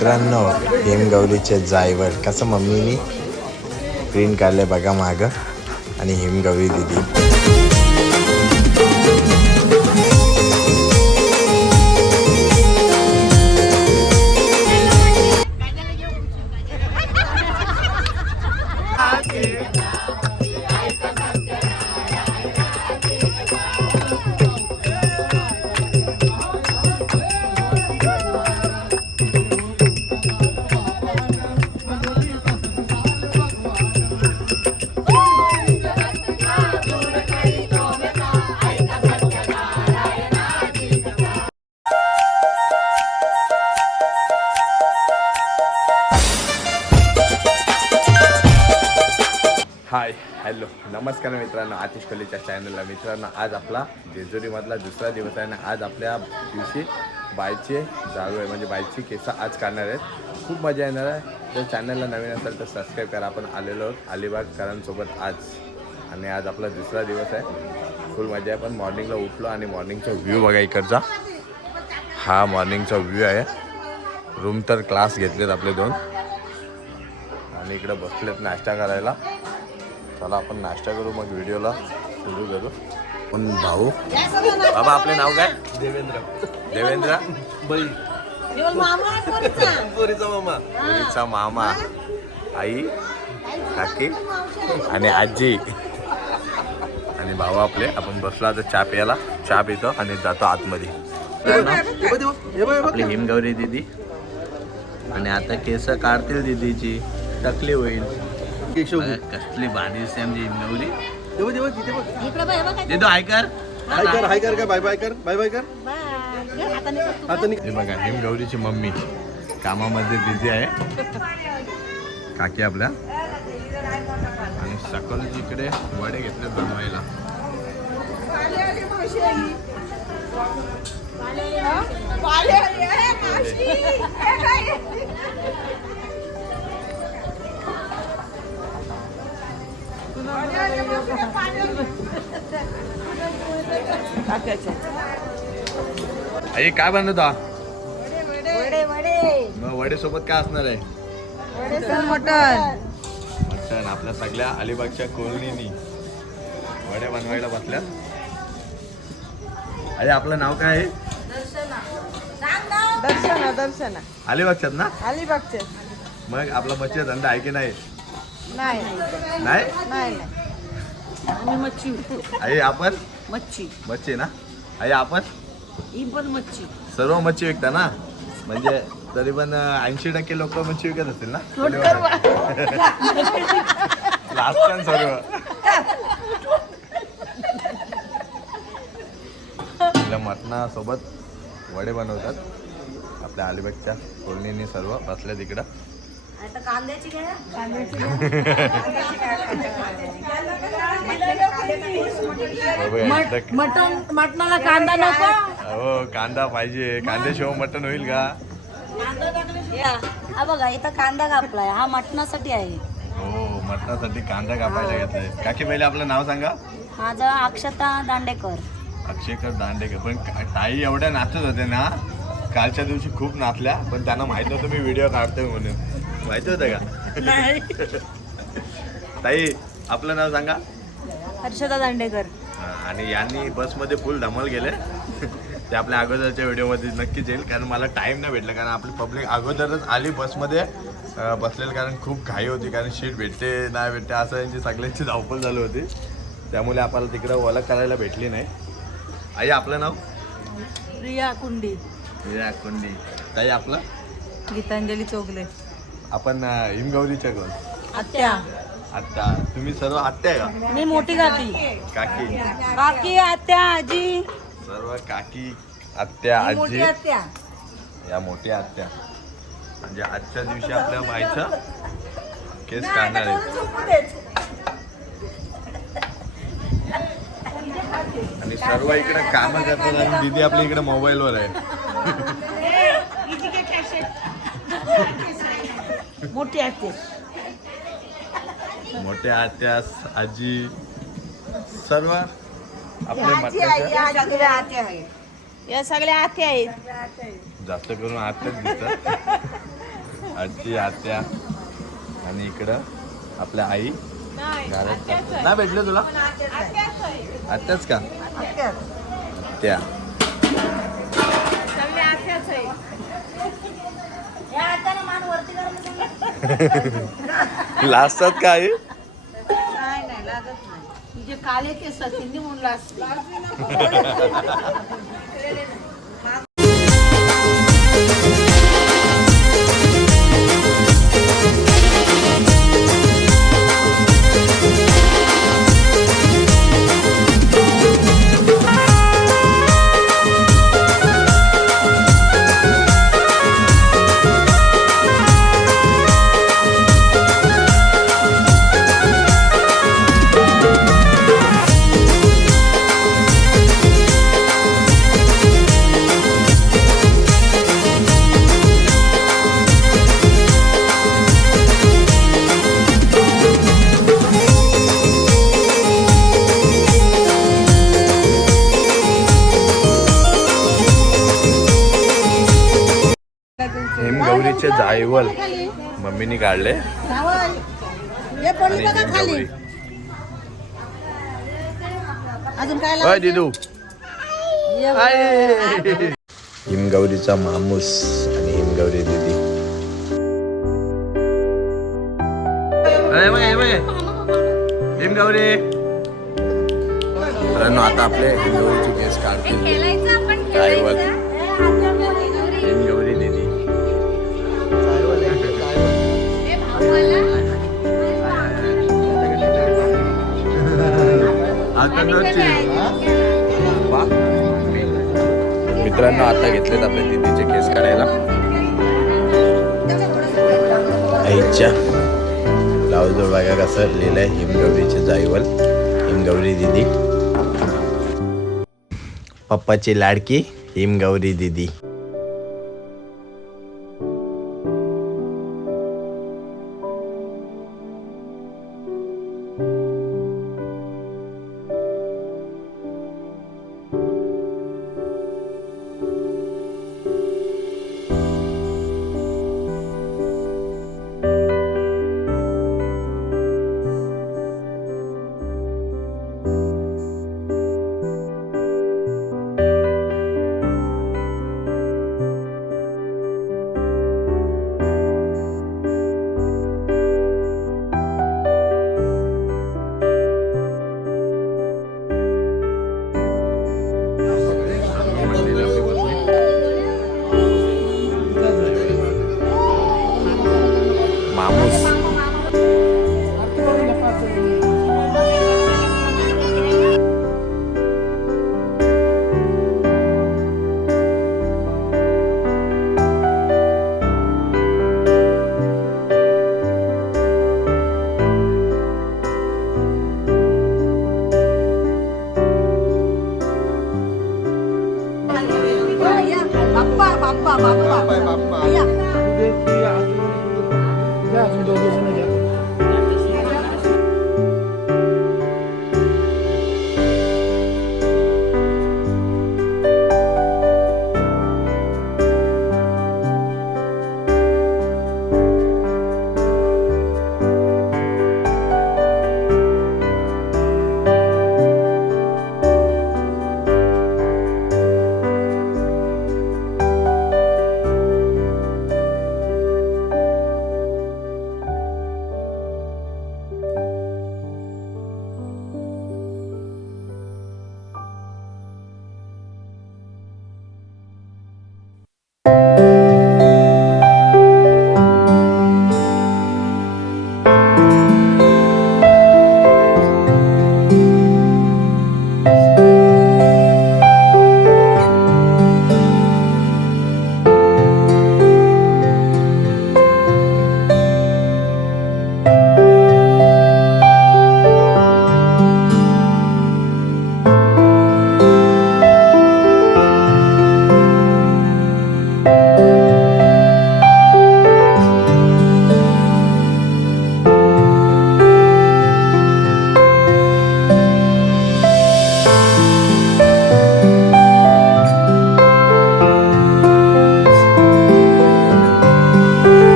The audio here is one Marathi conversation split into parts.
मित्रांनो हिमगौरीचे जायवर कसं मम्मीनी प्रिंट काढले बघा मागं आणि हिमगौरी दिदी हाय हॅलो नमस्कार मित्रांनो, आतिश कोहलीच्या चॅनलला. मित्रांनो, आज आपला जेजुरीमधला दुसरा दिवस आहे आणि आज आपल्या दिवशी बायचे जाळू आहे, म्हणजे बायची केसं आज काढणार आहेत. खूप मजा येणार आहे. जर चॅनलला नवीन असेल तर सबस्क्राईब करा. आपण आलेलो आहोत अलिबागकरांसोबत आज, आणि आज आपला दुसरा दिवस आहे. फुल मजा आहे. पण मॉर्निंगला उठलो आणि मॉर्निंगचा व्ह्यू बघा इकडचा. हा मॉर्निंगचा व्ह्यू आहे. रूम तर क्लास घेतलेत आपले 2 आणि इकडं बसलेत नाश्ता करायला. चला आपण नाश्ता करू, मग व्हिडिओला सुरू करू. पण भाऊ बाबा, आपले नाव काय? देवेंद्र पोरीचा मामा, आई, काकी आणि आजी आणि भाऊ आपले. आपण बसलो आता चहा प्यायला. चहा पितो आणि जातो आतमध्ये. आपली हिमगौरी दिदी, आणि आता केस काढतील दिदीची, टकली होईल. कसली भारी आमची हिमगौरी. देतो हाय कर काय, बाय बाय कर, बाय बाय कर. हे बघा हिमगौरीची मम्मी कामामध्ये बिझी आहे, काकी आपल्या. आणि सकल जिकडे वडे घेतले बनवायला. आई काय बनवता? मग वडे सोबत काय असणार आहे? मटण. आपल्या सगळ्या अलिबागच्या कॉलनीनी वडे बनवायला बसल्यात. आई आपलं नाव काय आहे? दर्शना. अलिबागच्यात ना? अलिबागचे. मग आपला मच्छी धंदा आहे की नाही? नाही. मच्छी. आई आपण मच्छी ना? आई आपण मच्छी. सर्व मच्छी विकता ना? म्हणजे तरी पण 80% लोक मच्छी विकत असतील ना? लास्ट पण सर्व आपल्या मटणासोबत वडे बनवतात. आपल्या अलिबागच्या कॉलनीने सर्व बसल्या तिकडं. मटणाला कांदा नको. हो, कांदा पाहिजे. कांद्याशिवाय मटण होईल का? हा बघा, इथं कांदा कापलाय. हा मटणासाठी आहे. हो, मटणासाठी कांदा कापायला घेतलाय. काकी पहिले आपलं नाव सांगा. माझं अक्षता दांडेकर. अक्षयकर दांडेकर. पण ताई एवढ्या नाचत होते ना, कालच्या दिवशी खूप नाचल्या. पण त्यांना माहित नव्हतं मी व्हिडिओ काढतोय म्हणून. माहिती होतं का? ताई आपलं नाव सांगा. हर्षदा दांडेकर. आणि यांनी बसमध्ये फुल धमाल गेले. ते आपल्या अगोदरच्या व्हिडिओमध्ये नक्कीच येईल, कारण मला टाईम नाही भेटला. कारण आपली पब्लिक अगोदरच आली बसमध्ये बसलेलं, कारण खूप घाई होती. कारण सीट भेटते नाही भेटते असं यांची सगळ्यांची धावपळ झाली होती. त्यामुळे आपल्याला तिकडं ओळख करायला भेटली नाही. आई आपलं नाव? प्रिया कुंडी. ताई आपलं? गीतांजली चोगले. आपण हिमगौरीच्या कोण? आत्या. तुम्ही सर्व आत्या का? मी मोठी काकी. काकी, आत्या, आजी. सर्व काकी, आत्या, आजी. आत्या. या मोठ्या आत्या. म्हणजे आजच्या दिवशी आपल्या बाईचं केस काढणार आहे. आणि सर्व इकडे कामं करतात आणि दीदी आपल्या इकडे मोबाईलवर आहे. मोठी आत्या. मोठ्या आत्या, आजी, सर्व आपले मटणाच्या या सगळ्या आत्या आहेत. जास्त करून आत्याच दिसतात. आजी आत्या आणि इकडं आपल्या आई घरात नाही भेटलं तुला आत्याच का त्या लाजतात का आई नाही नाही लागत नाही तुझे काळे केस त्यांनी म्हणलं असते हिमगौरीचे जायवल मम्मीने काढले हे पडली आणि बघा खाली हिमगौरी अजून काय होय लावायचं? दिदू ये बघ. हिमगौरीचा मामूस आणि हिमगौरी दीदी हिमगौरी मित्रांनो आता आपले हिमगौरीचे केस काढतील जायवल हिमगौरी दीदी मित्रांनो आता घेतलेत आपल्या दीदीचे केस काढायला आईच्या ब्लाऊजवर बघा कसं लिहिलंय हिमगौरीचे जायवल हिमगौरी दीदी पप्पाची लाडकी हिमगौरी दीदी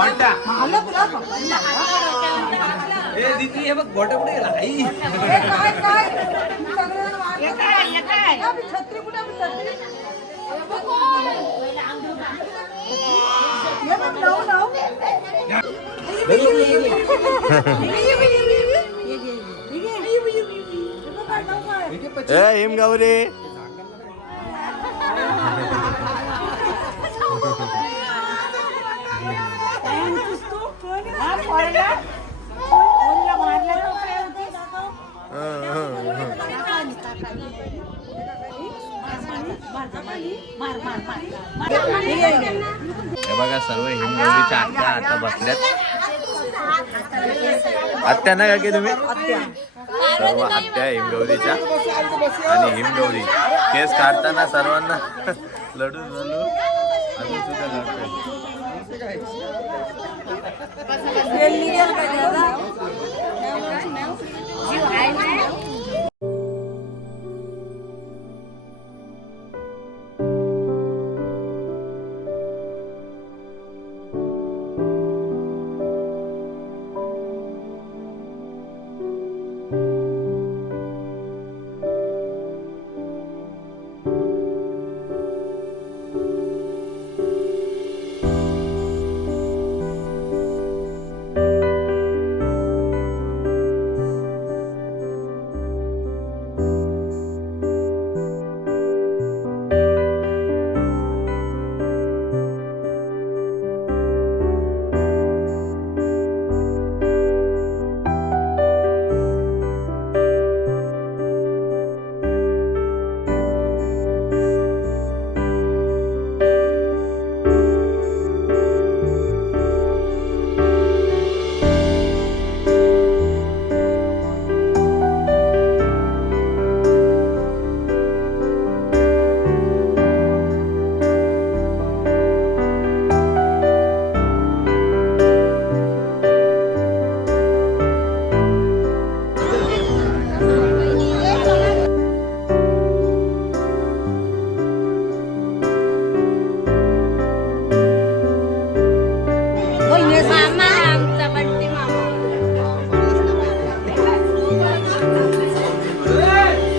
आलं तुला पप्पांना. काय काय सगळ्यांना मारलं. हे काय? आपली छत्री कुठे आपली छत्री? हे बघ, लावू, लावू. हिम गौरी हा, पळला. कोणला मारलं तर काय होते? मार, मार, मार, मार. हे बघा सर्व हिमगौरीच्या आत्या आता बसल्यात. आत्या ना का की तुम्ही सर्व आत्या हिमगौरीच्या आणि हिमगौरी केस काढताना सर्वांना लढून लढून अजून सुद्धा लढतोय.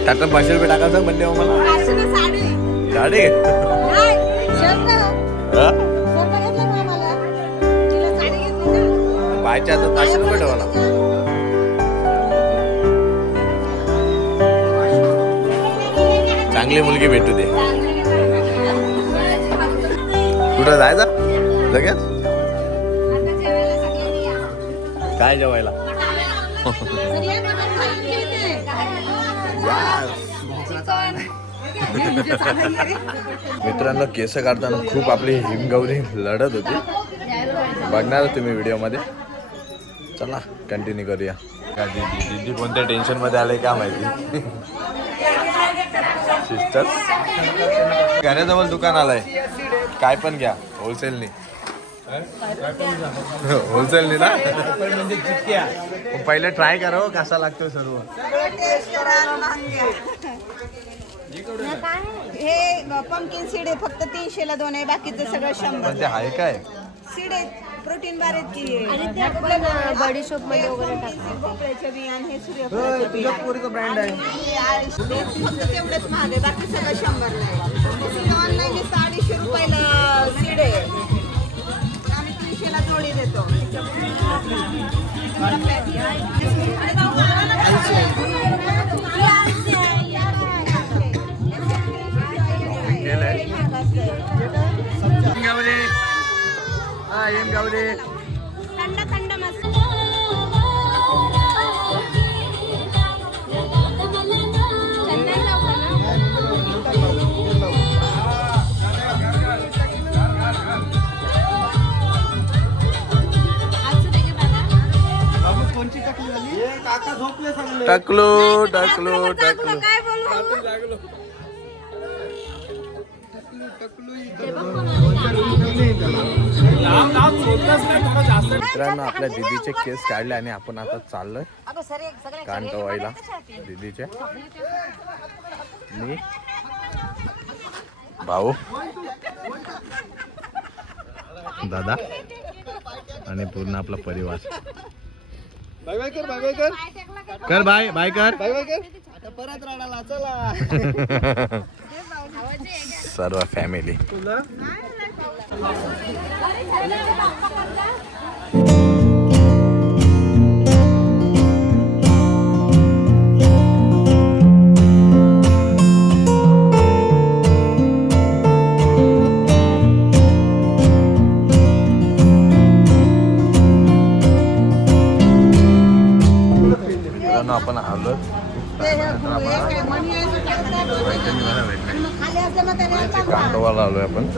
त्यात 500 रुपये टाकायचं म्हणले मला साडी बायच्या हातात 500 रुपये ठेवाला. चांगली मुलगी भेटू दे. कुठं जायचं लगेच काय जेवायला मित्रांनो केस काढताना खूप आपली हिमगौरी लढत होती. बघणार तुम्ही व्हिडिओमध्ये. चला कंटिन्यू करूया. का दीदी कोणत्या टेन्शन मध्ये आले का माहिती. सिस्टर घराजवळ दुकान आलंय काय पण घ्या होलसेलनी. होलसेलनी ना पहिले ट्राय करा कसा लागतो सर्व. हे पंपकिन सीड आहे फक्त 300 ला 2 आहे. बाकीचं सगळं 100. ते आहे काय सीड आहे प्रोटीन बार आहेत की बडीशोप मध्ये वगैरे टाकतात. भोपळ्याच्या बिया आणि हे सूर्यफुलाचं ब्रँड आहे. फक्त तेवढंच महाग आहे बाकी सगळं 100 ला आहे. ऑनलाईन 250 रुपयाला सीड आहे आम्ही 300 ला जोडी देतो. थंड थंड मस्त. टाकलो टाकलो टाकलो. काय बोलू मित्रांनो आपल्या दीदीचे केस काढले आणि आपण आता चाललोय कान टवायला दीदीचे. मी भाऊ दादा आणि पूर्ण आपला परिवार. बाय बाय कर, बाय बाय कर, कर बाय बाय कर, बाय बाय कर. आता परत रडायला चला. सर्व फॅमिली. आपण आलो कांदवाला आलोय आपण.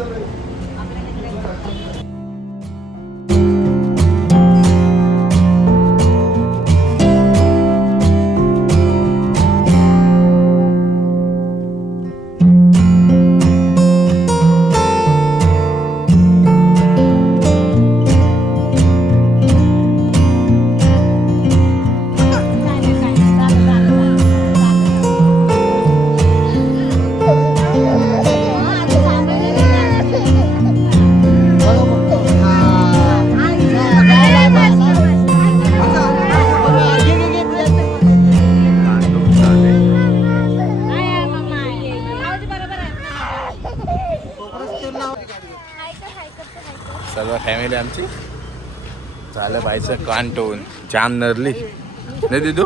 सर्व फॅमिली आमची झालं बाईचं कांटून जाम नरली नाही दिदू.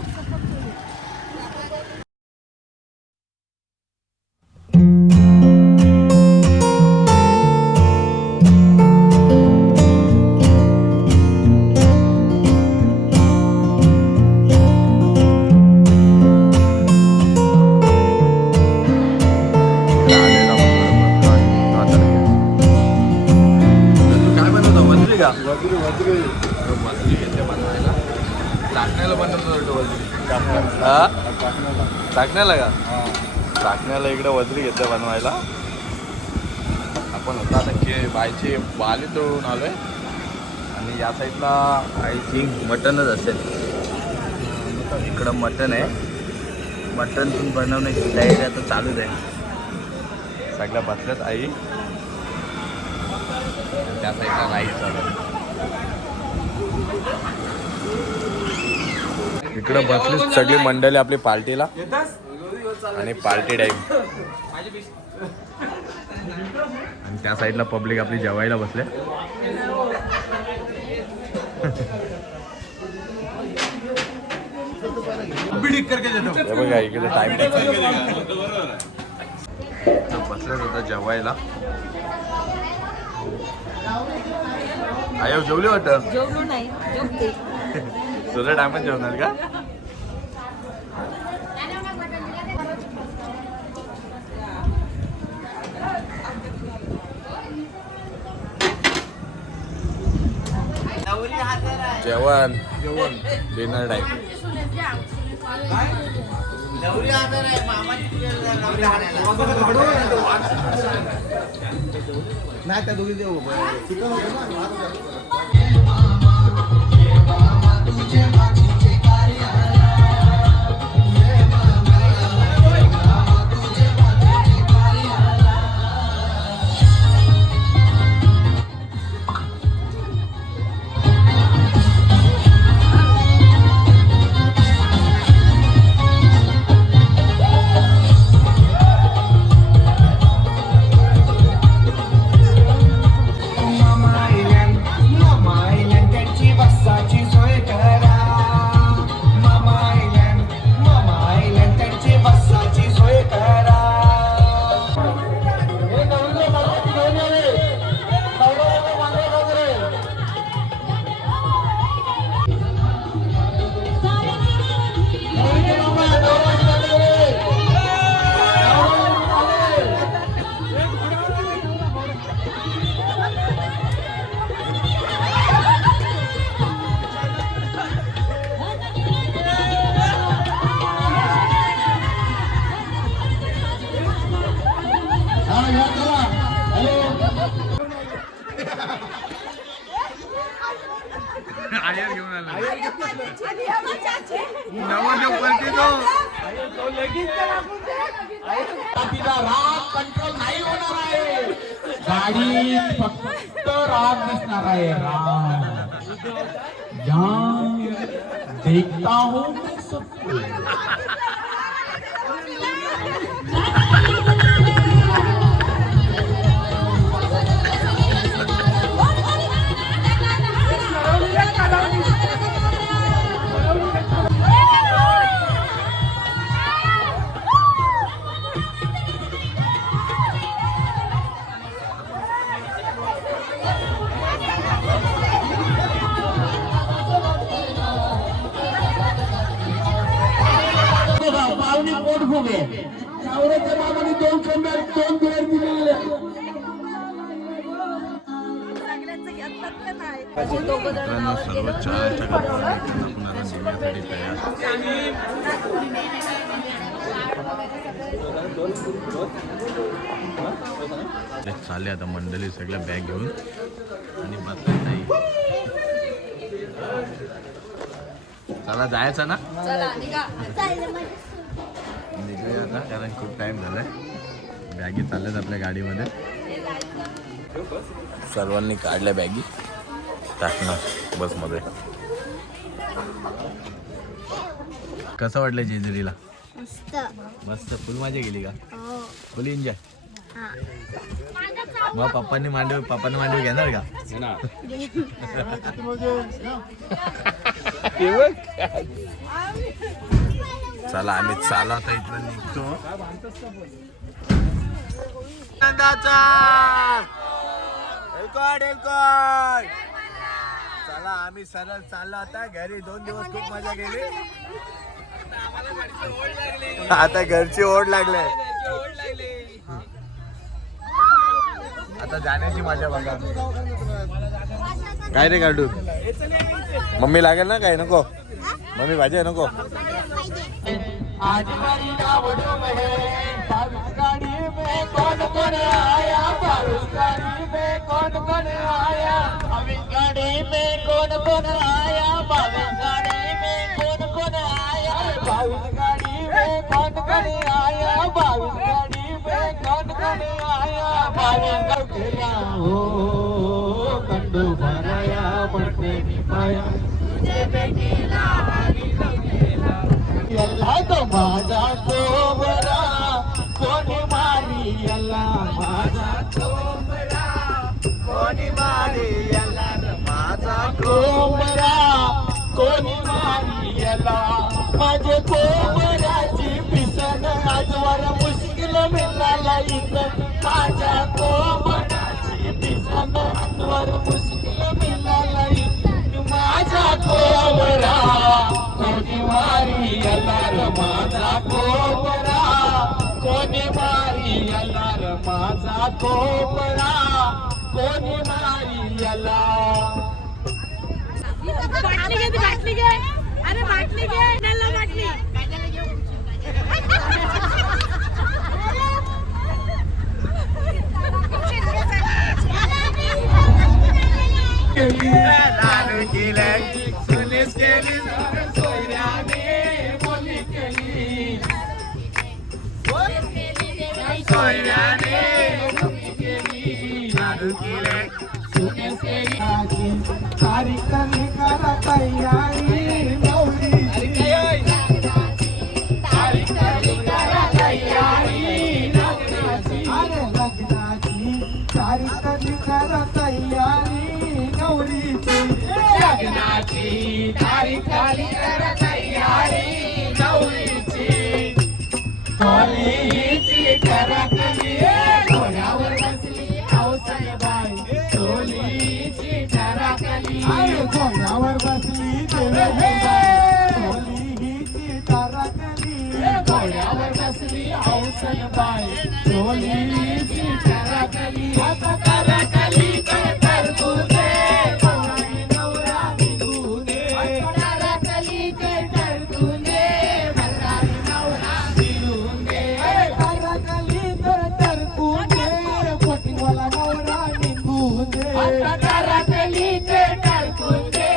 टाकण्याला का टाकण्याला इकडे वजरी घेतलं बनवायला. आपण होता आता बायची बाली तोडून आलोय आणि या साईडला आय थिंक मटनच असेल. इकडं मटन आहे. मटन पण बनवण्याची तयारी आता चालूच आहे. सगळ्या बसल्यात आई. त्या साईडला नाही चालू. इकडं बसली सगळी मंडळी आपली पार्टीला आणि पार्टी टाईम. आणि त्या साईडला पब्लिक आपली जेवायला बसले. बघा इकडे टाइम बसलेच होता जेवायला. आयो जेवली वाटत. जेवलो नाही जेवते. तुझ्या टायमात जेवणार का? जेवण डिनर टाइम. नाही त्या दोघी देऊ कंट्रोल नाही होणार आहे. गाडी फक्त राग दिसणार आहे. राग यहाँ देखता हूँ मैं सबको। पाहुणे पोट फुगे सावऱ्याच्या बाबांनी 2 शंभर 2 बियर दिलेले मित्रांनो सर्व चहाच्या आपणाला घेण्यासाठी तयार. ते चालले आता मंडळी सगळ्या बॅग घेऊन आणि बसले नाही. चला जायचं ना निघूया आता कारण खूप टाइम झालाय. बॅगी चालल्यात आपल्या गाडीमध्ये. सर्वांनी काढल्या बॅगी टाकणार बसमध्ये. कसं वाटलं जेजुरीला? मस्त फुल मजा गेली का? फुल एन्जॉय. मग पप्पांनी मांडव घेणार का? चला आम्ही चालत इथलं निघतो. चला आम्ही सरळ चाललो आता घरी. 2 दिवस खूप मजा गेली. आता घरची ओढ लागले. आता जाण्याची मजा बघा. काय रे काढू? मम्मी लागेल ना? काय नको? मम्मी भाजी नको? आज हमारी रावड़ो में बाविस गाड़ी में कौन कौन आया? बाविस गाड़ी में कौन कौन आया? बाविस गाड़ी में कौन कौन आया? बाविस गाड़ी में कौन कौन आया? बाविस गाड़ी में कौन कौन आया? बाविस गाड़ी में कौन कौन आया? बाविस गया हो कंडू भराया बढ़ते निभाया तुझे बेटीला यल्ला तो माझा कोबरा कोणी मारी यल्ला माझा कोबरा कोणी मारी यल्ला माझा कोबरा कोणी मारी यल्ला माझे कोबराची पिसन आजवर मुश्किल मिळाला इथं माझ्या कोबराची पिसन आजवर मुश्किल मिळाला इथं माझा कोबरा कोणी मारी यल्लार माझा कोबरा कोणी मारी यल्लार माझा कोबरा कोणी मारी यल्ला. बाटली घे. अरे बाटली घे. नल्ला बाटली. लाडू केले सुनेस केली सोयऱ्याने बोली केली सोयऱ्याने बोली केली. लाडू केले सुनेस केली तारीख करा तयारी नवरी तारीख करा तयारी नवरीची अरे लग्नाची तारीख करा तयारी नवरीची लग्नाची तारीख करा तयारी नवरीची सोलीची करकली घोड्यावर बसली हौसन बाई सोलीची करकली घोड्यावर बसली सोलीची करकली घोड्यावर बसली हौसन बाई सोलीची करकली आता करकली कर तू दे नवरा निघू दे करकली कर तू दे नवरा निघू दे करकली कर तू दे पोटीवाला नवरा निघू दे करकली कर तू दे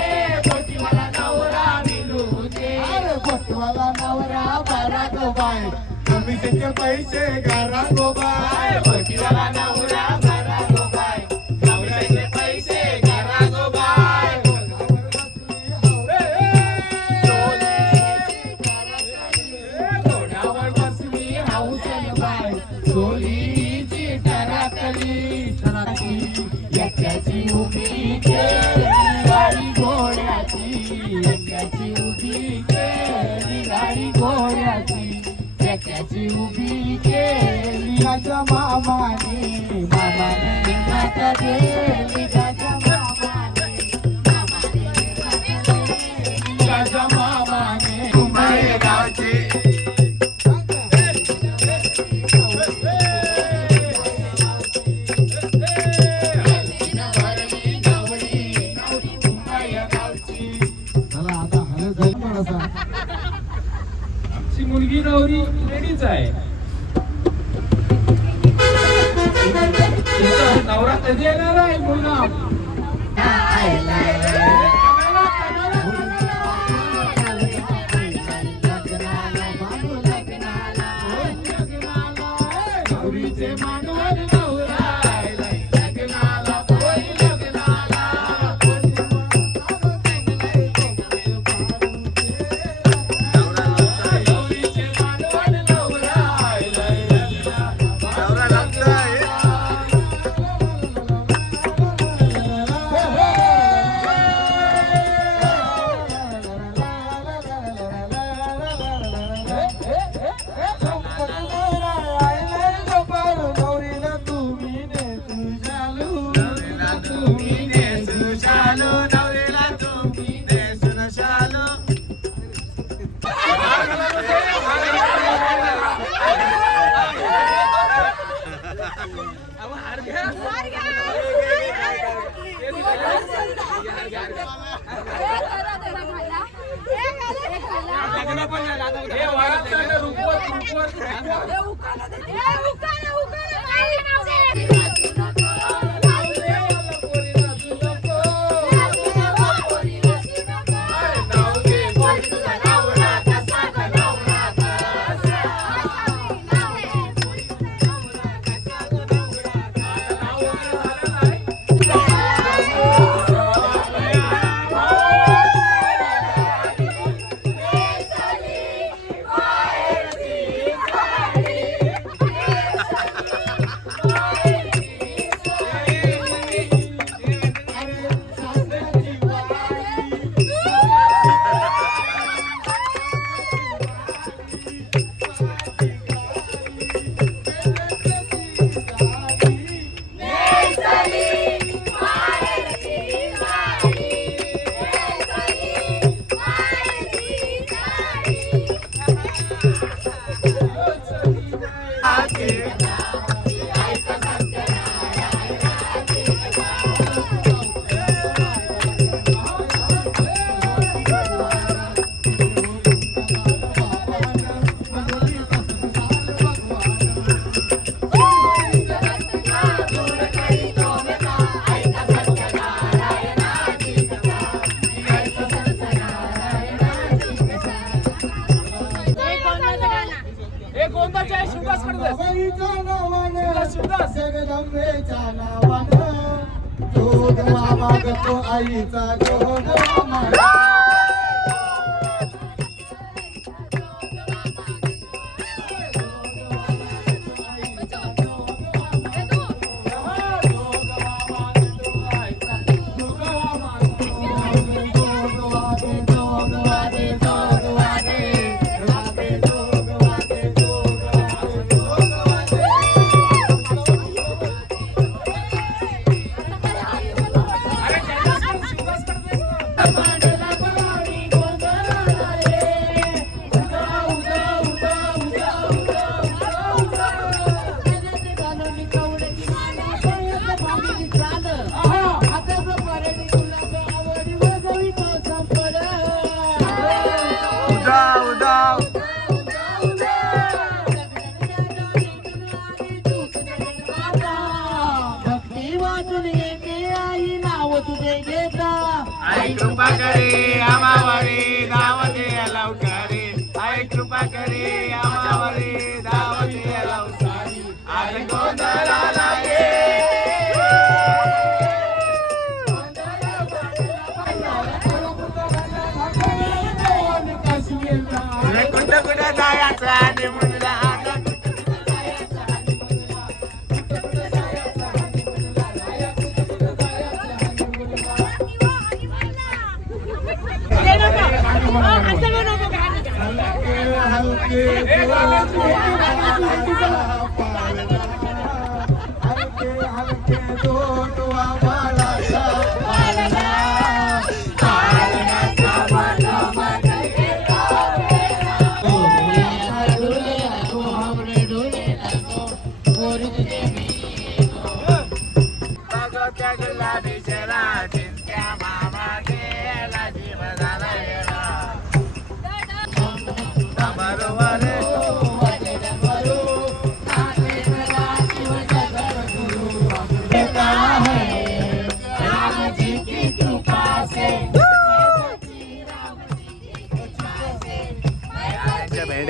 पोटीवाला नवरा निघू दे अरे पोटीवाला नवरा बरा गो बाय कमिशनचे पैसे घरा गो बाय पोटीवाला नवरा बरा गो बाय कमिशनचे पैसे घरा गो बाय मामाने लिंगाच्या गेली गाजा मामाने गाजा मामाने कुंभारे गावची आमची मुलगी नवरी रेडीच आहे. तिचा नवरा कधी येणार आहे मुलगा? नवरीचे मांडवर नवरा आलाय, लग्नाला होय लग्नाला. नवरीचे मांडवर नवरा आलाय, नवरा लागतोय. तुम्ही नेसून शालू, नवरीला तुम्ही नेसून शालू. हे वारात चाललं रुपवत. आईचा जोग आई कृपा करे आमावरी दावते लवकरे. आई कृपा करे आमावरी दावते लवकरी. आज गोंधळाला ये. कुठं कुठं जायचं आणि मुलीला आता हलके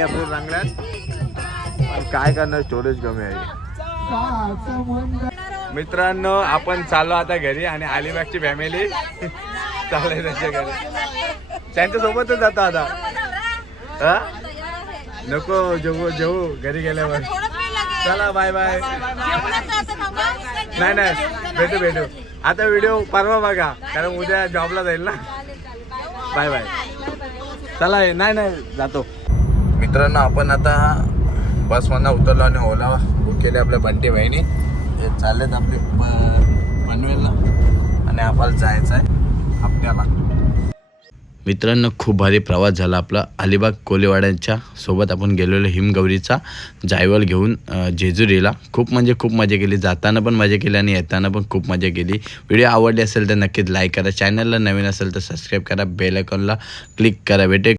गाड्या फुल रंगल्यात पण काय करणार स्टोरेज कमी आहे. मित्रांनो आपण चाललो आता घरी आणि अलिबागची फॅमिली चाललंय त्याच्या घरी. त्यांच्या सोबतच जातो आता. हा नको जेवू घरी गेल्यावर. चला बाय बाय. नाही भेटू आता. व्हिडिओ परवा बघा कारण उद्या जॉबला जाईल ना. Bye bye. चला नाही जातो. मित्रांनो आपण आता बसमधनं उतरलो आणि ओला बुक केले आपल्या बंटी बहिणी. हे चाललेत आपले पनवेलला आणि आपल्याला जायचं आहे आपल्याला. मित्रांनो खूप भारी प्रवास झाला आपला. अलिबाग कोलेवाड्यांच्या सोबत आपण गेलेलो हिमगौरीचा जायवल घेऊन जेजुरीला. खूप म्हणजे खूप मजा केली. जाताना पण मजा केली आणि येताना पण खूप मजा केली. व्हिडिओ आवडली असेल तर नक्कीच लाईक करा. चॅनलला नवीन असेल तर सबस्क्राईब करा. बेल आयकॉनला क्लिक करा. भेटे